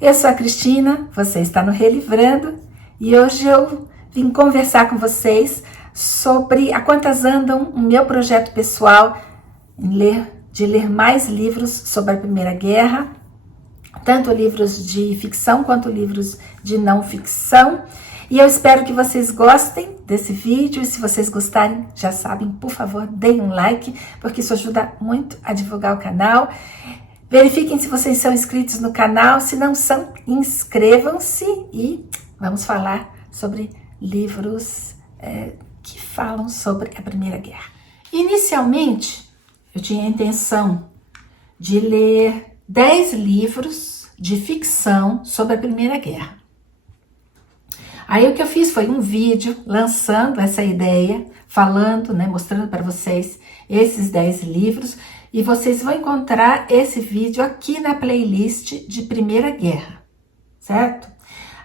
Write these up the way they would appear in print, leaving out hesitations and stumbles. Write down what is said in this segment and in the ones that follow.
Eu sou a Cristina, você está no Relivrando e hoje eu vim conversar com vocês sobre a quantas andam o meu projeto pessoal de ler mais livros sobre a Primeira Guerra, tanto livros de ficção quanto livros de não ficção. E eu espero que vocês gostem desse vídeo, e se vocês gostarem, já sabem, por favor, deem um like, porque isso ajuda muito a divulgar o canal. Verifiquem se vocês são inscritos no canal, se não são, inscrevam-se e vamos falar sobre livros que falam sobre a Primeira Guerra. Inicialmente, eu tinha a intenção de ler 10 livros de ficção sobre a Primeira Guerra. Aí o que eu fiz foi um vídeo lançando essa ideia, falando, mostrando para vocês esses 10 livros, e vocês vão encontrar esse vídeo aqui na playlist de Primeira Guerra, certo?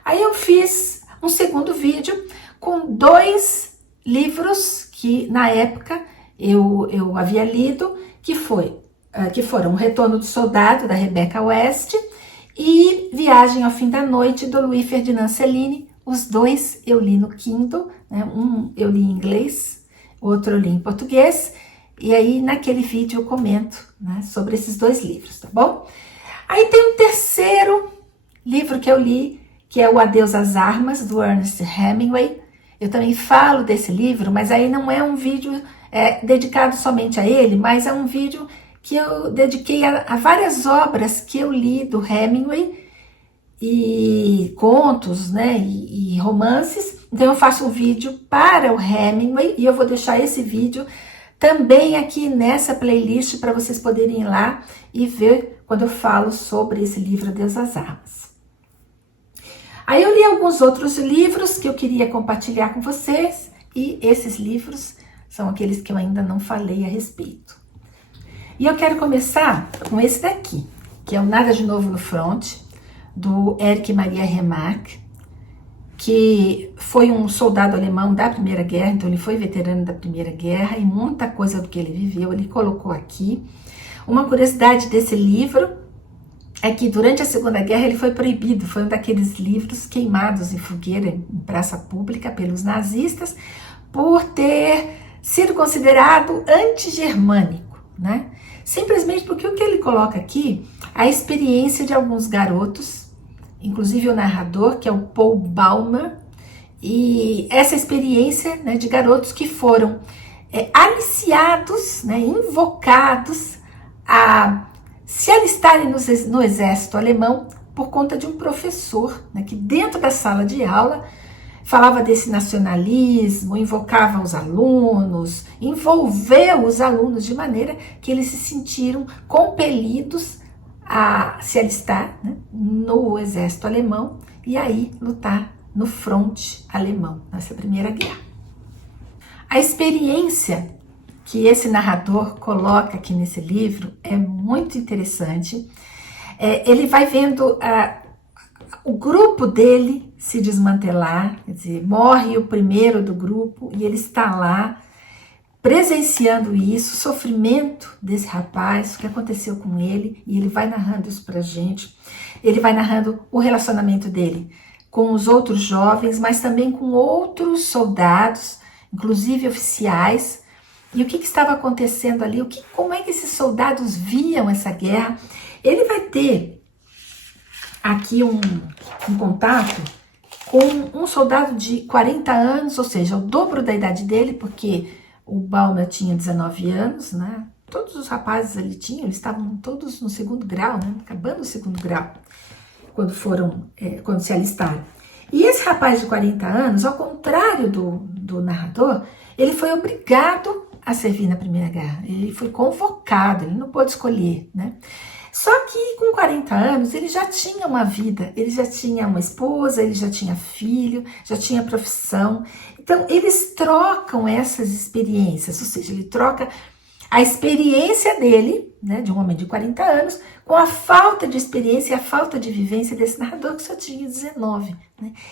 Aí eu fiz um segundo vídeo com 2 livros que na época eu havia lido, que foram O Retorno do Soldado, da Rebecca West, e Viagem ao Fim da Noite, do Louis Ferdinand Céline. Os 2 eu li no Kindle, um eu li em inglês, outro eu li em português, e aí naquele vídeo eu comento sobre esses 2 livros, tá bom? Aí tem um terceiro livro que eu li, que é O Adeus às Armas, do Ernest Hemingway. Eu também falo desse livro, mas aí não é um vídeo dedicado somente a ele, mas é um vídeo que eu dediquei a várias obras que eu li do Hemingway, e contos, e romances. Então eu faço um vídeo para o Hemingway, e eu vou deixar esse vídeo também aqui nessa playlist para vocês poderem ir lá e ver quando eu falo sobre esse livro Adeus às Armas. Aí eu li alguns outros livros que eu queria compartilhar com vocês, e esses livros são aqueles que eu ainda não falei a respeito. E eu quero começar com esse daqui, que é o Nada de Novo no Front, do Erich Maria Remarque, que foi um soldado alemão da Primeira Guerra, então ele foi veterano da Primeira Guerra, e muita coisa do que ele viveu ele colocou aqui. Uma curiosidade desse livro é que durante a Segunda Guerra ele foi proibido, foi um daqueles livros queimados em fogueira, em praça pública, pelos nazistas, por ter sido considerado anti-germânico, Simplesmente porque o que ele coloca aqui, a experiência de alguns garotos, inclusive o narrador, que é o Paul Baumer, e essa experiência de garotos que foram aliciados, invocados a se alistarem no exército alemão por conta de um professor, que dentro da sala de aula falava desse nacionalismo, invocava os alunos, envolveu os alunos de maneira que eles se sentiram compelidos a se alistar no exército alemão e aí lutar no fronte alemão, nessa Primeira Guerra. A experiência que esse narrador coloca aqui nesse livro é muito interessante. Ele vai vendo o grupo dele se desmantelar, quer dizer, morre o primeiro do grupo e ele está lá presenciando isso, o sofrimento desse rapaz, o que aconteceu com ele, e ele vai narrando isso pra gente. Ele vai narrando o relacionamento dele com os outros jovens, mas também com outros soldados, inclusive oficiais, e o que estava acontecendo ali, como é que esses soldados viam essa guerra. Ele vai ter aqui um contato com um soldado de 40 anos, ou seja, o dobro da idade dele, porque o Baumer tinha 19 anos, Todos os rapazes ali eles estavam todos no 2º grau, acabando o 2º grau, quando se alistaram. E esse rapaz de 40 anos, ao contrário do narrador, ele foi obrigado a servir na Primeira Guerra. Ele foi convocado, ele não pôde escolher, Só que com 40 anos ele já tinha uma vida, ele já tinha uma esposa, ele já tinha filho, já tinha profissão. Então eles trocam essas experiências, ou seja, ele troca a experiência dele, de um homem de 40 anos, com a falta de experiência e a falta de vivência desse narrador que só tinha 19.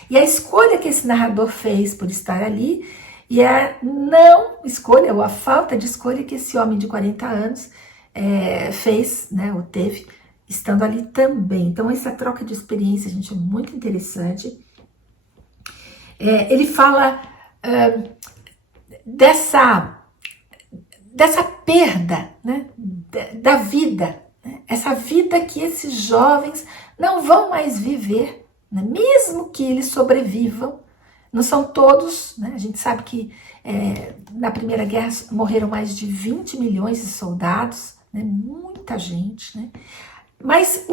E a escolha que esse narrador fez por estar ali, e a não escolha, ou a falta de escolha que esse homem de 40 anos fez, ou teve, estando ali também. Então, essa troca de experiência, gente, é muito interessante. Ele fala dessa perda, né, da vida, né, essa vida que esses jovens não vão mais viver, né, mesmo que eles sobrevivam. Não são todos, né, a gente sabe que na Primeira Guerra morreram mais de 20 milhões de soldados, né, muita gente, né, mas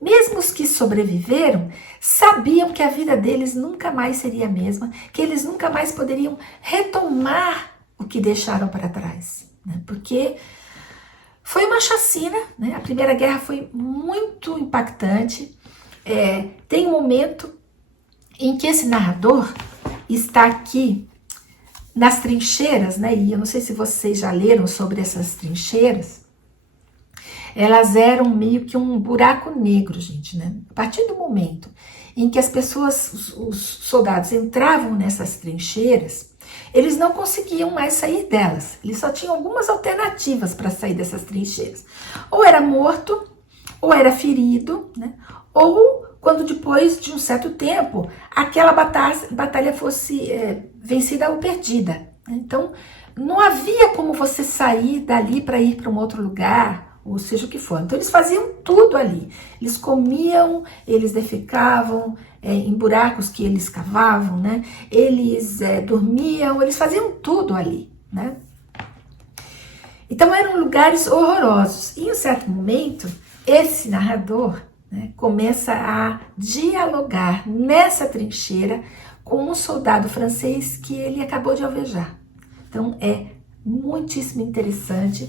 mesmo os que sobreviveram, sabiam que a vida deles nunca mais seria a mesma, que eles nunca mais poderiam retomar o que deixaram para trás, né? Porque foi uma chacina, né? A Primeira Guerra foi muito impactante. Tem um momento em que esse narrador está aqui nas trincheiras, né? E eu não sei se vocês já leram sobre essas trincheiras. Elas eram meio que um buraco negro, gente, né? A partir do momento em que as pessoas, os soldados entravam nessas trincheiras, eles não conseguiam mais sair delas. Eles só tinham algumas alternativas para sair dessas trincheiras. Ou era morto, ou era ferido, né? Ou quando depois de um certo tempo, aquela batalha fosse vencida ou perdida. Então, não havia como você sair dali para ir para um outro lugar, ou seja o que for. Então eles faziam tudo ali. Eles comiam, eles defecavam em buracos que eles cavavam, né? Eles dormiam, eles faziam tudo ali, né? Então eram lugares horrorosos. E em um certo momento, esse narrador, né, começa a dialogar nessa trincheira com um soldado francês que ele acabou de alvejar. Então é muitíssimo interessante.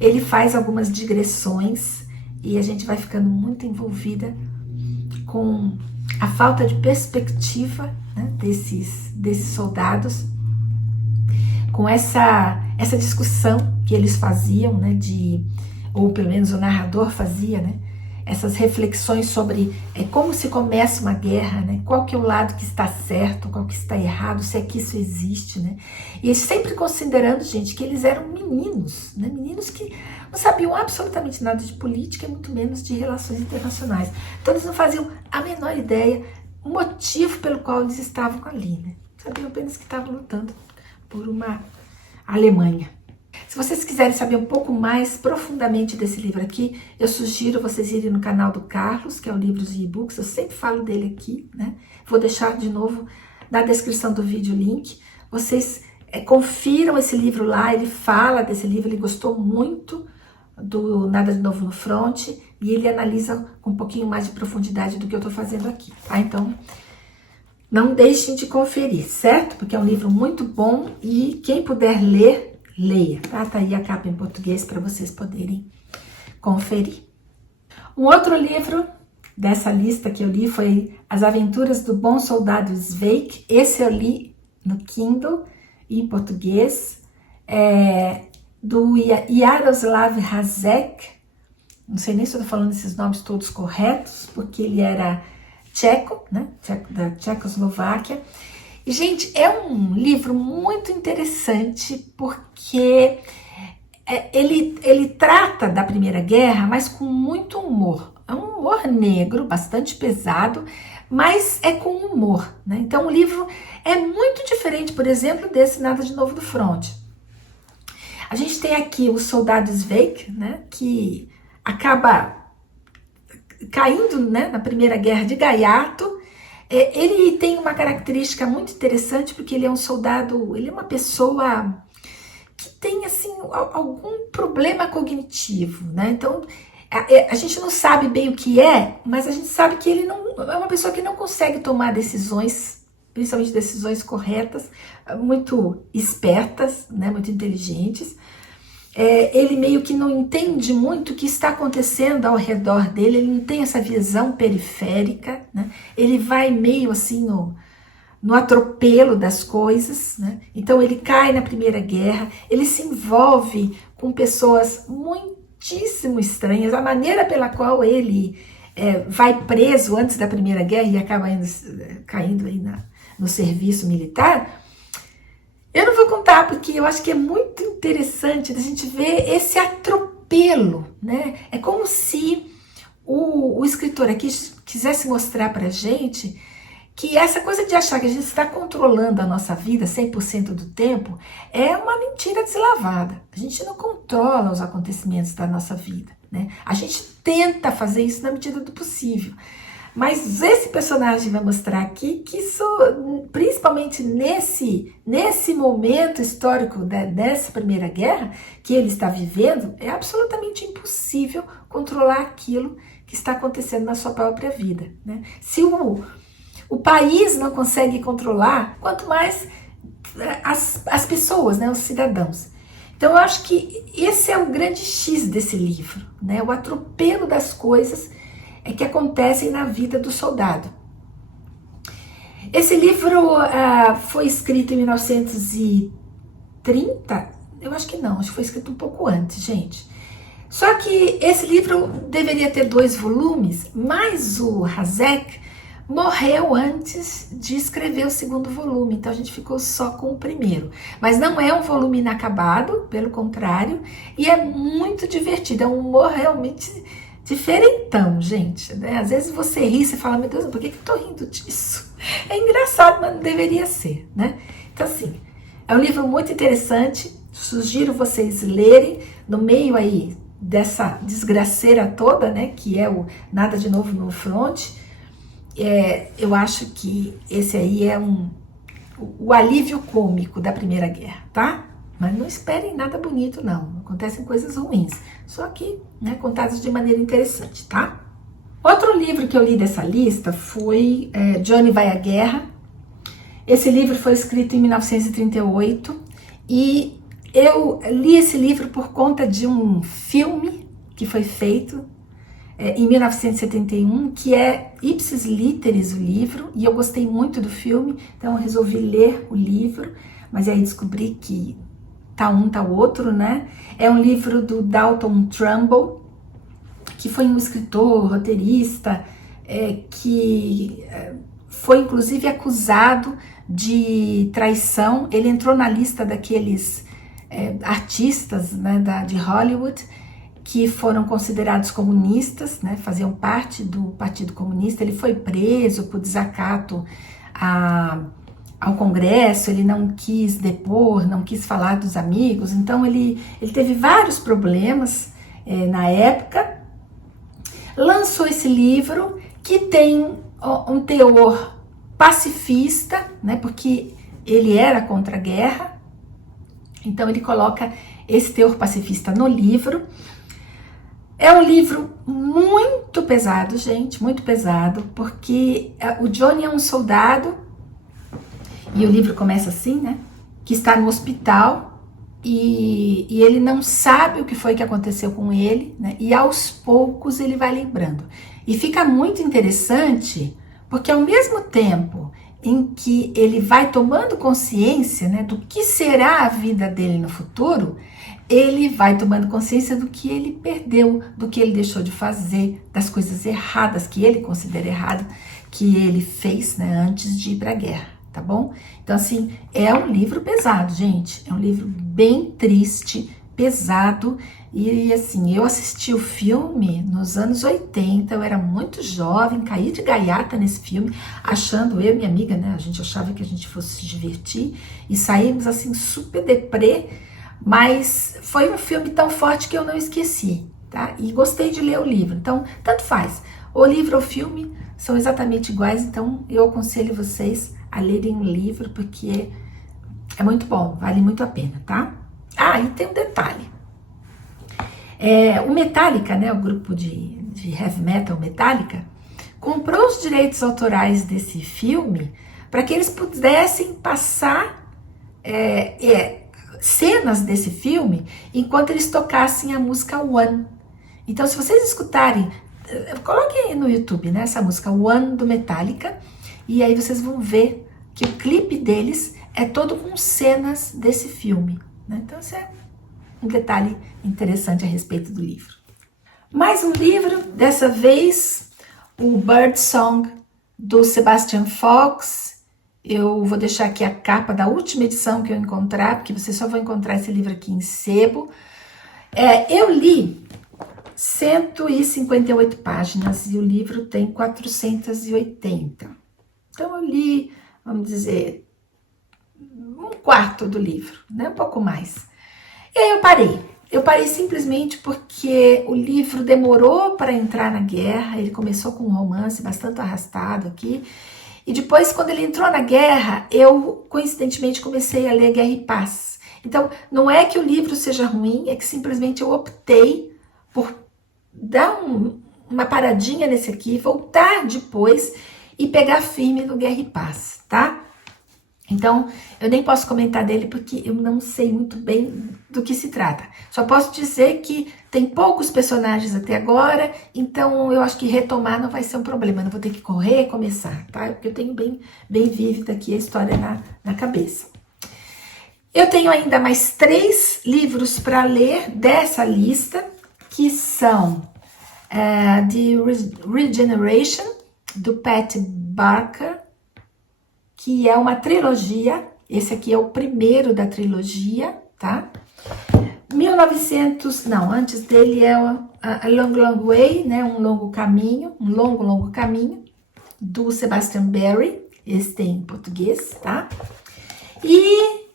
Ele faz algumas digressões e a gente vai ficando muito envolvida com a falta de perspectiva, né, desses soldados, com essa discussão que eles faziam, né, ou pelo menos o narrador fazia, né, essas reflexões sobre como se começa uma guerra, né, qual que é o lado que está certo, qual que está errado, se é que isso existe, né, e sempre considerando, gente, que eles eram meninos, né, meninos que não sabiam absolutamente nada de política e muito menos de relações internacionais. Então eles não faziam a menor ideia o motivo pelo qual eles estavam ali, né, sabiam apenas que estavam lutando por uma Alemanha. Se vocês quiserem saber um pouco mais profundamente desse livro aqui, eu sugiro vocês irem no canal do Carlos, que é o Livros e E-Books, eu sempre falo dele aqui, né? Vou deixar de novo na descrição do vídeo o link. Vocês confiram esse livro lá, ele fala desse livro, ele gostou muito do Nada de Novo no Front, e ele analisa com um pouquinho mais de profundidade do que eu tô fazendo aqui, tá? Então, não deixem de conferir, certo? Porque é um livro muito bom e quem puder ler, leia, tá? Tá aí a capa em português para vocês poderem conferir. Um outro livro dessa lista que eu li foi As Aventuras do Bom Soldado Sveik. Esse eu li no Kindle, em português, do Jaroslav Hasek. Não sei nem se eu tô falando esses nomes todos corretos, porque ele era tcheco, né? Da Tchecoslováquia. E, gente, é um livro muito interessante porque ele trata da Primeira Guerra, mas com muito humor. É um humor negro, bastante pesado, mas é com humor, né? Então o livro é muito diferente, por exemplo, desse Nada de Novo do Front. A gente tem aqui o soldado Sveik, né, que acaba caindo, né, na Primeira Guerra de gaiato. Ele tem uma característica muito interessante, porque ele é um soldado, ele é uma pessoa que tem, assim, algum problema cognitivo, né? Então, a gente não sabe bem o que mas a gente sabe que ele não é uma pessoa que não consegue tomar decisões, principalmente decisões corretas, muito espertas, né? Muito inteligentes. Ele meio que não entende muito o que está acontecendo ao redor dele, ele não tem essa visão periférica, né? Ele vai meio assim no atropelo das coisas, né? Então ele cai na Primeira Guerra, ele se envolve com pessoas muitíssimo estranhas, a maneira pela qual ele vai preso antes da Primeira Guerra e acaba caindo aí no serviço militar. Eu não vou contar, porque eu acho que é muito interessante a gente ver esse atropelo, né? É como se o escritor aqui quisesse mostrar pra gente que essa coisa de achar que a gente está controlando a nossa vida 100% do tempo é uma mentira deslavada. A gente não controla os acontecimentos da nossa vida, né? A gente tenta fazer isso na medida do possível. Mas esse personagem vai mostrar aqui que isso, principalmente nesse momento histórico dessa Primeira Guerra que ele está vivendo, é absolutamente impossível controlar aquilo que está acontecendo na sua própria vida, né? Se o país não consegue controlar, quanto mais as pessoas, né, os cidadãos. Então eu acho que esse é o grande X desse livro, né? O atropelo das coisas que acontecem na vida do soldado. Esse livro foi escrito em 1930, eu acho que não, acho que foi escrito um pouco antes, gente. Só que esse livro deveria ter 2 volumes, mas o Hašek morreu antes de escrever o 2º volume, então a gente ficou só com o primeiro. Mas não é um volume inacabado, pelo contrário, e é muito divertido, é um humor realmente diferentão, gente, né? Às vezes você ri e fala, meu Deus, por que eu tô rindo disso? É engraçado, mas não deveria ser, né? Então assim, é um livro muito interessante, sugiro vocês lerem no meio aí dessa desgraceira toda, né? Que é o Nada de Novo no Front. Eu acho que esse aí é o alívio cômico da Primeira Guerra, tá? Mas não esperem nada bonito, não. Acontecem coisas ruins. Só que, né, contadas de maneira interessante, tá? Outro livro que eu li dessa lista foi Johnny Vai à Guerra. Esse livro foi escrito em 1938 e eu li esse livro por conta de um filme que foi feito em 1971, que é Ipsis Literis, o livro, e eu gostei muito do filme, então eu resolvi ler o livro, mas aí descobri que tá um, tá o outro, né? É um livro do Dalton Trumbo, que foi um escritor, roteirista, que foi inclusive acusado de traição. Ele entrou na lista daqueles artistas, né, de Hollywood, que foram considerados comunistas, né, faziam parte do Partido Comunista. Ele foi preso por desacato ao Congresso, ele não quis depor, não quis falar dos amigos, então ele teve vários problemas na época. Lançou esse livro que tem um teor pacifista, né, porque ele era contra a guerra, então ele coloca esse teor pacifista no livro. É um livro muito pesado, gente, muito pesado, porque o Johnny é um soldado, e o livro começa assim, né, que está no hospital, e ele não sabe o que foi que aconteceu com ele, né, e aos poucos ele vai lembrando. E fica muito interessante, porque ao mesmo tempo em que ele vai tomando consciência, né, do que será a vida dele no futuro, ele vai tomando consciência do que ele perdeu, do que ele deixou de fazer, das coisas erradas que ele considera errado, que ele fez, né, antes de ir para a guerra, tá bom? Então assim, é um livro pesado, gente, é um livro bem triste, pesado, e assim, eu assisti o filme nos anos 80, eu era muito jovem, caí de gaiata nesse filme, achando, eu e minha amiga, né, a gente achava que a gente fosse se divertir, e saímos assim super deprê, mas foi um filme tão forte que eu não esqueci, tá? E gostei de ler o livro, então tanto faz, o livro ou o filme são exatamente iguais, então eu aconselho vocês a lerem o livro, porque é muito bom, vale muito a pena, tá? Ah, e tem um detalhe. O Metallica, né, o grupo de heavy metal Metallica, comprou os direitos autorais desse filme para que eles pudessem passar cenas desse filme enquanto eles tocassem a música One. Então, se vocês escutarem, coloquem aí no YouTube, né, essa música One do Metallica, e aí vocês vão ver que o clipe deles é todo com cenas desse filme, né? Então, isso é um detalhe interessante a respeito do livro. Mais um livro, dessa vez o Bird Song do Sebastian Fox. Eu vou deixar aqui a capa da última edição que eu encontrar, porque você só vai encontrar esse livro aqui em sebo. Eu li 158 páginas e o livro tem 480. Então eu li, vamos dizer, um quarto do livro, né? Um pouco mais. E aí eu parei. Eu parei simplesmente porque o livro demorou para entrar na guerra. Ele começou com um romance bastante arrastado aqui. E depois, quando ele entrou na guerra, eu, coincidentemente, comecei a ler Guerra e Paz. Então, não é que o livro seja ruim, é que simplesmente eu optei por dar uma paradinha nesse aqui, voltar depois e pegar firme no Guerra e Paz, tá? Então, eu nem posso comentar dele porque eu não sei muito bem do que se trata. Só posso dizer que tem poucos personagens até agora, então eu acho que retomar não vai ser um problema. Não vou ter que correr e começar, tá? Porque eu tenho bem vívida aqui a história na cabeça. Eu tenho ainda mais 3 livros para ler dessa lista, que são The Regeneration, do Pat Barker, que é uma trilogia. Esse aqui é o primeiro da trilogia, tá? Antes dele é A Long, Long Way, né? Um longo caminho, do Sebastian Barry. Esse tem em português, tá? E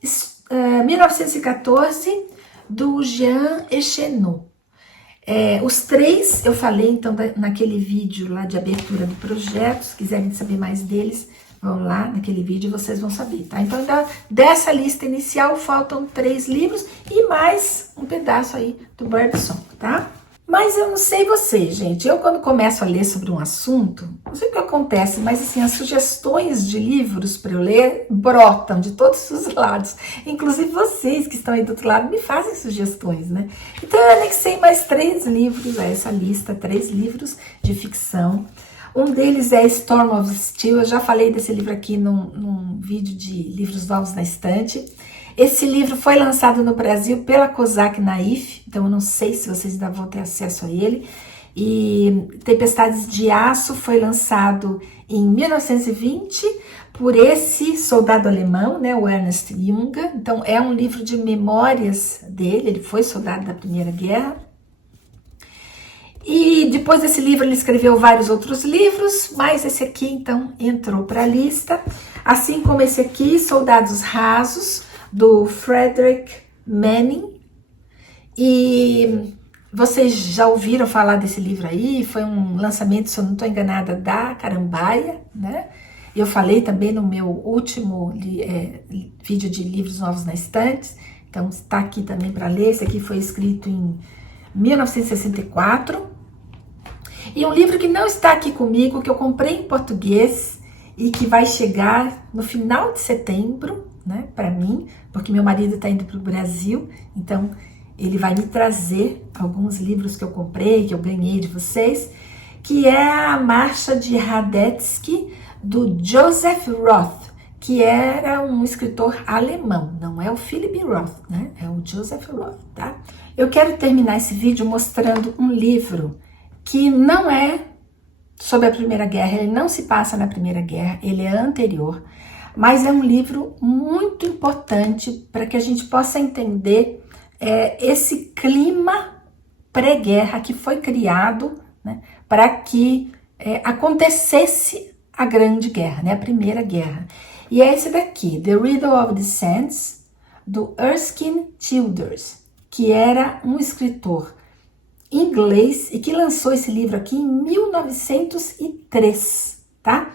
1914, do Jean Echenoz. Os 3 eu falei então naquele vídeo lá de abertura do projeto. Se quiserem saber mais deles, vão lá naquele vídeo e vocês vão saber, tá? Então, dessa lista inicial, faltam 3 livros e mais um pedaço aí do Birdsong, tá? Mas eu não sei você, gente. Eu, quando começo a ler sobre um assunto, não sei o que acontece, mas assim, as sugestões de livros para eu ler brotam de todos os lados. Inclusive vocês que estão aí do outro lado me fazem sugestões, né? Então, eu anexei mais 3 livros a essa lista, 3 livros de ficção. Um deles é Storm of Steel. Eu já falei desse livro aqui num vídeo de livros novos na estante. Esse livro foi lançado no Brasil pela Kozak Naif, então eu não sei se vocês ainda vão ter acesso a ele. E Tempestades de Aço foi lançado em 1920 por esse soldado alemão, né, o Ernst Junger. Então é um livro de memórias dele, ele foi soldado da Primeira Guerra. E depois desse livro ele escreveu vários outros livros, mas esse aqui então entrou para a lista. Assim como esse aqui, Soldados Rasos, do Frederick Manning. E vocês já ouviram falar desse livro aí? Foi um lançamento, se eu não estou enganada, da Carambaia, né? Eu falei também no meu último vídeo de livros novos na estante. Então está aqui também para ler. Esse aqui foi escrito em 1964. E um livro que não está aqui comigo, que eu comprei em português e que vai chegar no final de setembro, né, para mim, porque meu marido está indo para o Brasil, então ele vai me trazer alguns livros que eu comprei, que eu ganhei de vocês, que é a Marcha de Radetzky, do Joseph Roth, que era um escritor alemão, não é o Philip Roth, né, é o Joseph Roth, tá? Eu quero terminar esse vídeo mostrando um livro que não é sobre a Primeira Guerra, ele não se passa na Primeira Guerra, ele é anterior, mas é um livro muito importante para que a gente possa entender esse clima pré-guerra que foi criado, né, para que acontecesse a Grande Guerra, né, a Primeira Guerra. E é esse daqui, The Riddle of the Sands, do Erskine Childers, que era um escritor inglês e que lançou esse livro aqui em 1903, tá?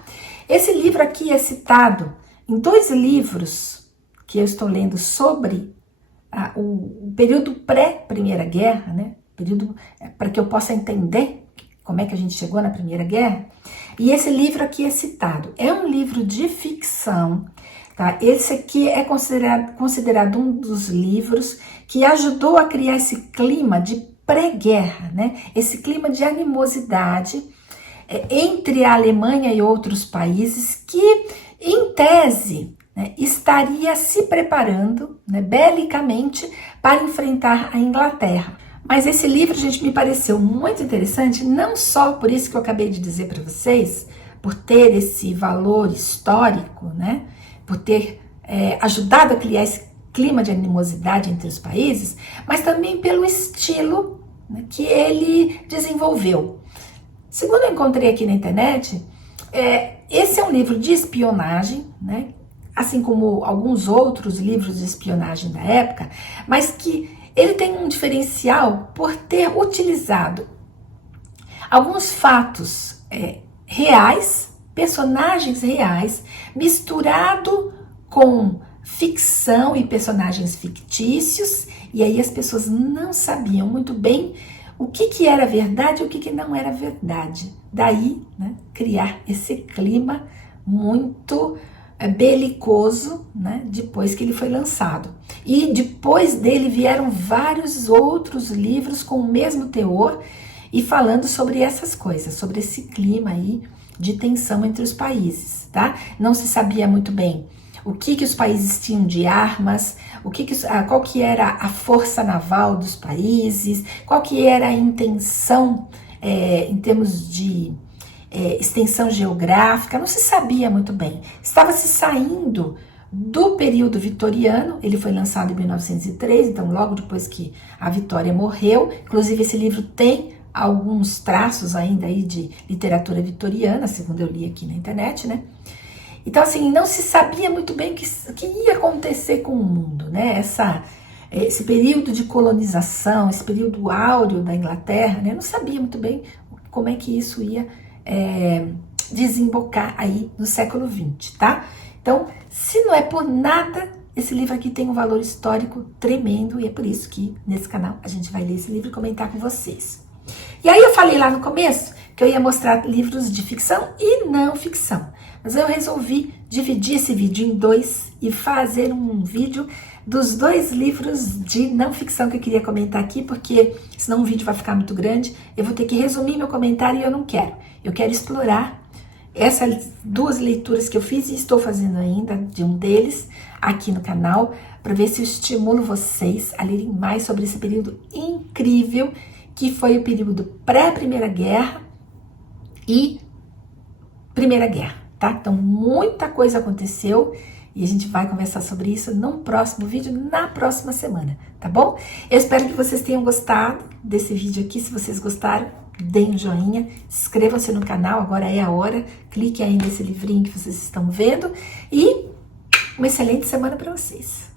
Esse livro aqui é citado em 2 livros que eu estou lendo sobre o período pré-Primeira Guerra, né? Período para que eu possa entender como é que a gente chegou na Primeira Guerra. E esse livro aqui é citado. É um livro de ficção, tá? Esse aqui é considerado um dos livros que ajudou a criar esse clima de pré-guerra, né? Esse clima de animosidade entre a Alemanha e outros países que, em tese, né, estaria se preparando, né, belicamente para enfrentar a Inglaterra. Mas esse livro, gente, me pareceu muito interessante, não só por isso que eu acabei de dizer para vocês, por ter esse valor histórico, né, por ter ajudado a criar esse clima de animosidade entre os países, mas também pelo estilo, né, que ele desenvolveu. Segundo eu encontrei aqui na internet, esse é um livro de espionagem, né, assim como alguns outros livros de espionagem da época, mas que ele tem um diferencial por ter utilizado alguns fatos reais, personagens reais, misturado com ficção e personagens fictícios, e aí as pessoas não sabiam muito bem o que era verdade e o que não era verdade. Daí, né, criar esse clima muito belicoso, né, depois que ele foi lançado. E depois dele vieram vários outros livros com o mesmo teor e falando sobre essas coisas, sobre esse clima aí de tensão entre os países, tá? Não se sabia muito bem o que os países tinham de armas, qual que era a força naval dos países, qual que era a intenção em termos de extensão geográfica, não se sabia muito bem. Estava se saindo do período vitoriano, ele foi lançado em 1903, então logo depois que a Vitória morreu. Inclusive esse livro tem alguns traços ainda aí de literatura vitoriana, segundo eu li aqui na internet, né? Então, assim, não se sabia muito bem o que ia acontecer com o mundo, né? Esse período de colonização, esse período áureo da Inglaterra, né? Não sabia muito bem como é que isso ia desembocar aí no século XX, tá? Então, se não é por nada, esse livro aqui tem um valor histórico tremendo e é por isso que nesse canal a gente vai ler esse livro e comentar com vocês. E aí eu falei lá no começo que eu ia mostrar livros de ficção e não ficção. Mas eu resolvi dividir esse vídeo em dois e fazer um vídeo dos dois livros de não ficção que eu queria comentar aqui, porque senão o vídeo vai ficar muito grande. Eu vou ter que resumir meu comentário e eu não quero. Eu quero explorar essas duas leituras que eu fiz e estou fazendo ainda de um deles aqui no canal, para ver se eu estimulo vocês a lerem mais sobre esse período incrível que foi o período pré-Primeira Guerra e Primeira Guerra, tá? Então, muita coisa aconteceu e a gente vai conversar sobre isso no próximo vídeo, na próxima semana, tá bom? Eu espero que vocês tenham gostado desse vídeo aqui. Se vocês gostaram, deem um joinha, inscrevam-se no canal, agora é a hora, clique aí nesse livrinho que vocês estão vendo e uma excelente semana para vocês.